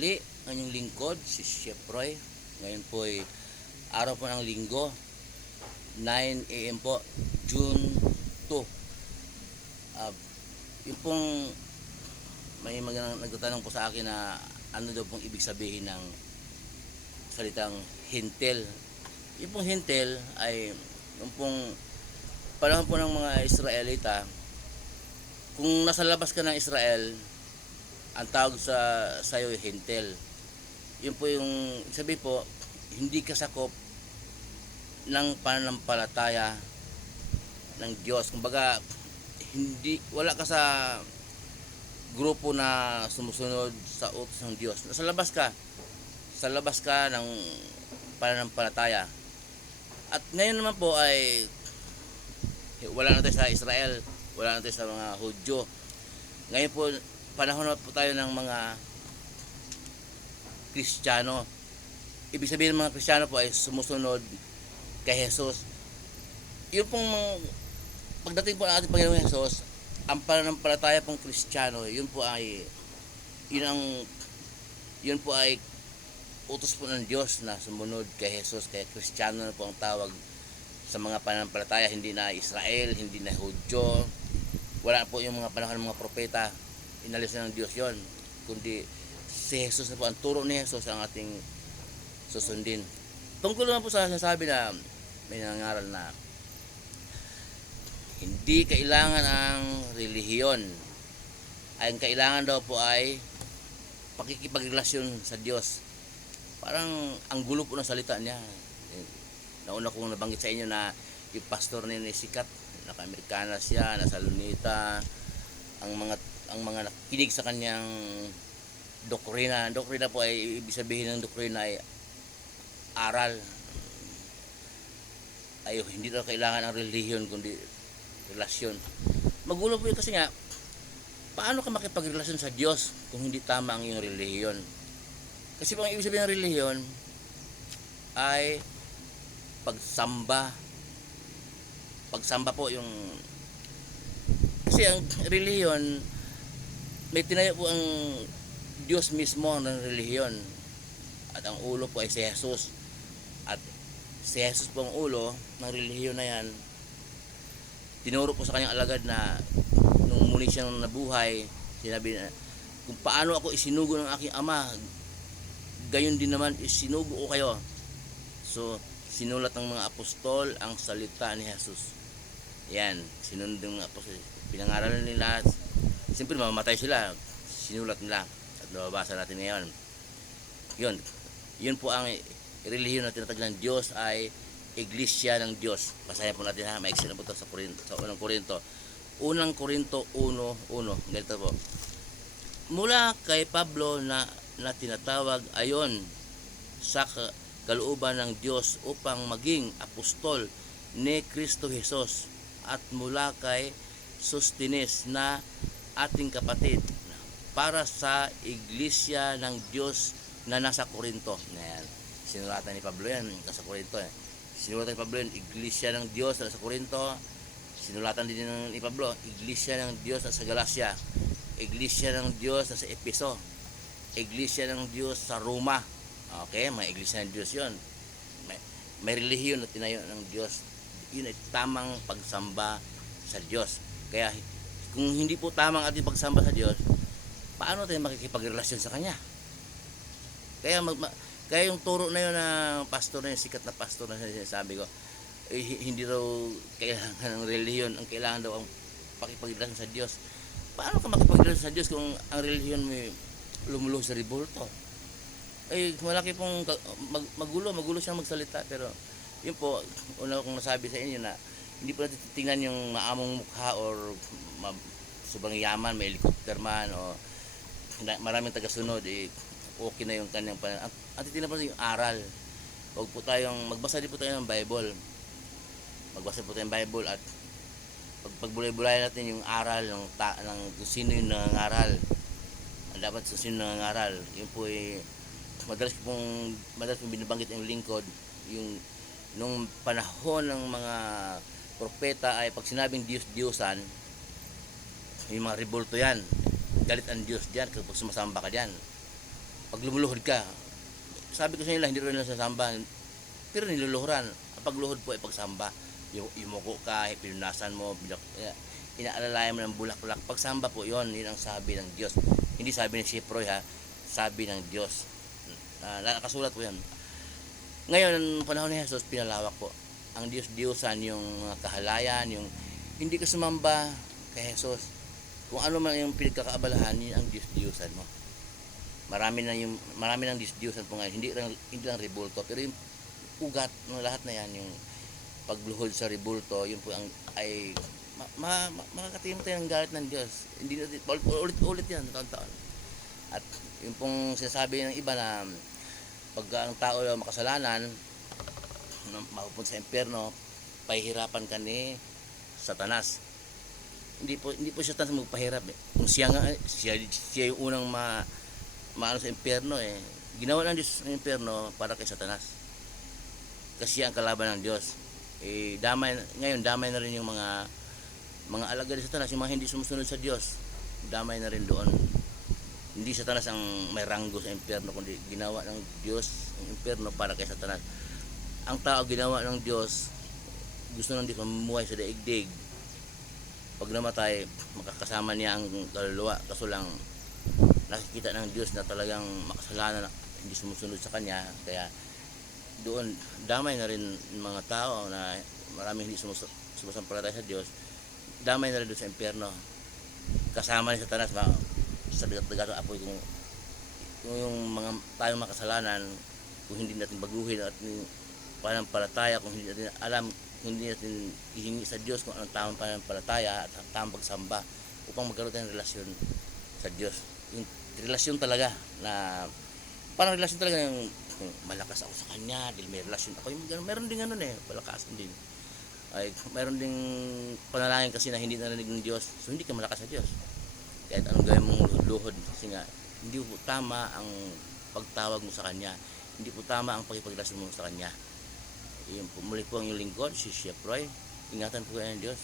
muli ang inyong lingkod, si Chef Roy. Ngayon po ay araw po ng linggo, 9 AM po, June 2. Yung pong may nagtatanong po sa akin na ano daw pong ibig sabihin ng salitang hintel. Yung pong hintel ay yung pong panahon po ng mga Israelita. Kung nasa labas ka ng Israel, ang tawag sa sayo ay hintel. Yun po yung sabi po, hindi ka sakop ng pananampalataya ng Diyos. Kumbaga, wala ka sa grupo na sumusunod sa utos ng Diyos. Sa labas ka ng pananampalataya. At ngayon naman po ay wala na tayo sa Israel, wala na tayo sa mga Hudyo. Ngayon po, panahon na po tayo ng mga Kristiyano. Ibig sabihin ng mga Kristiyano po ay sumusunod kay Jesus. Yung pong pagdating po ng ating Panginoong Jesus, ang pananampalataya pong Kristiyano, yun po ay utos po ng Diyos na sumunod kay Jesus. Kaya Kristiyano na po ang tawag sa mga pananampalataya, hindi na Israel, hindi na Hudyo. Wala po yung mga panahon ng mga propeta, inalis na ng Diyos yon, kundi si Jesus na po, ang turo ni Jesus ang ating susundin. Tungkol naman po sa sinasabi na may nangaral na hindi kailangan ang relihiyon. Ang kailangan daw po ay pakikipagrelasyon sa Diyos. Parang ang gulo po ng salita niya. Nauna kong nabanggit sa inyo na yung pastor niya ni sikat, naka-Amerikana siya, nasa Lunita. Ang mga nakikinig sa kanyang doktrina. Doktrina po ay ibig sabihin ng doktrina ay aral. Ay hindi daw kailangan ang relihiyon kundi relasyon. Magulo po yun kasi nga, paano ka makipagrelasyon sa Diyos kung hindi tama ang iyong relihiyon? Kasi po ang ibig sabihin ng relihiyon ay pagsamba po yung, kasi ang relihiyon may tinayo po ang Diyos mismo ng relihiyon, at ang ulo po ay si Jesus, at si Jesus po ang ulo ng relihiyon na yan. Tinuro po sa kanyang alagad na nung muli siyang nabuhay, sinabi na kung paano ako isinugo ng aking ama, gayon din naman isinugo ko kayo. So sinulat ng mga apostol ang salita ni Jesus. Yan, sinunod ng mga apostol, pinangaralan nila. Siyempre mamamatay sila, sinulat nila at nababasa natin ngayon. Yun po ang relihiyon na tinatag ng Diyos ay Iglesia ng Diyos. Basahin po natin ha, maiksi na po ito sa unang Korinto. Unang Korinto 1:1. Ganito po. Mula kay Pablo na tinatawag ayon sa kalooban ng Diyos upang maging apostol ni Kristo Jesus, at mula kay Sostines na ating kapatid para sa Iglesia ng Diyos na nasa Korinto. Ayan. Sinulatan ni Pablo yan nasa Korinto. Sinulatan ni Pablo yan, Iglesia ng Diyos na sa Korinto. Sinulatan din ni Pablo, Iglesia ng Diyos na sa Galacia, Iglesia ng Diyos na sa Epeso, Iglesia ng Diyos sa Roma. Okay, may Iglesia ng Diyos yun. May relihiyon na tinayo ng Diyos. Yun ay tamang pagsamba sa Diyos. Kaya kung hindi po tamang ating pagsamba sa Diyos, paano tayo makikipagrelasyon sa Kanya? Kaya yung turo na yun na pastor na yun, sikat na pastor na sinasabi ko, hindi raw kailangan ng relihiyon. Ang kailangan daw ang pakipagrelasyon sa Diyos. Paano ka makipagrelasyon sa Diyos kung ang relihiyon may lumulong sa revolto? Ay malaki pong magulo siya magsalita. Pero yun po, una kong nasabi sa inyo na hindi po natin titingnan yung maamong mukha or sobrang yaman, may helicopter man o maraming tagasunod, okay na yung kanyang pananaw. At titingnan po yung aral. Huwag po tayong magbasa din po tayo ng Bible. Magbasa po tayo ng Bible at pagbulay-bulay natin yung aral ng sino yung nangangaral. Dapat sa sino nangangaral. Yun po ay madalas pong binabanggit yung lingkod, yung nung panahon ng mga propeta ay pag sinabing Diyos-Diyosan, yung mga revolto yan, galit ang Diyos dyan kapag sumasamba ka dyan. Pag lumuluhod ka, sabi ko sa nila, hindi rin nila sasamba, pero niluluhuran. Ang pagluhod po ay pagsamba. Yumuko ka, pinunasan mo, inaalalayan mo ng bulaklak. Pagsamba po, yun ang sabi ng Diyos. Hindi sabi ni Sheproy ha, sabi ng Diyos. Nakasulat po yan. Ngayon, panahon ni Jesus, pinalawak po. Ang Diyos-Diyosan, yung kahalayan, yung hindi ka sumamba kay Jesus. Kung ano man yung pinagkakaabalahan, yun ang Diyos-Diyosan mo. Marami ng Diyos-Diyosan po ngayon, hindi lang rebulto, pero yung ugat ng lahat na yan, yung pagluhod sa rebulto, yun po ay makakatimot tayo ng galit ng Diyos. Hindi natin, ulit yan, taon-taon. At yung pong sinasabi ng iba na pag ang tao makasalanan, mapupunta sa impyerno, pahihirapan ka ni Satanas. Hindi po siya Satanas magpahirap eh. Kung siya yung unang maano sa impyerno eh. Ginawa ng Diyos ng impyerno para kay Satanas. Kasi siya ang kalaban ng Diyos. Damay na rin yung mga alagad ni Satanas, yung mga hindi sumusunod sa Diyos. Damay na rin doon. Hindi Satanas ang may ranggo sa impyerno, kundi ginawa ng Diyos ang impyerno para kay Satanas. Ang tao ginawa ng Diyos, gusto ng Diyos mamuhay sa daigdig. Pag namatay, makakasama niya ang kaluluwa. Kaso lang, nakikita ng Diyos na talagang makasalanan, hindi sumusunod sa Kanya. Kaya doon, damay na rin mga tao na maraming hindi sumusampalataya sa Diyos. Damay na rin doon sa impyerno. Kasama ni Satanas, sa dagat-dagat apoy, kung yung mga tayong makasalanan, kung hindi natin baguhin at panampalataya, kung hindi natin alam, hindi natin ihingi sa Diyos kung anong tamang panampalataya at tamang pagsamba upang magkaroon tayo ng relasyon sa Diyos. Yung relasyon talaga na parang relasyon talaga yung malakas ako sa Kanya dahil may relasyon ako. Meron din ganun eh, palakasan din. Ay, meron ding panalangin kasi na hindi narinig ng Diyos, so hindi ka malakas sa Diyos. Kahit anong gawin mong luhod, kasi nga hindi po tama ang pagtawag mo sa Kanya, hindi po tama ang pakipagrelasyon mo sa Kanya. Muli po ang iyong lingkod, si Chef Roy. Ingatan po kayo ng Diyos.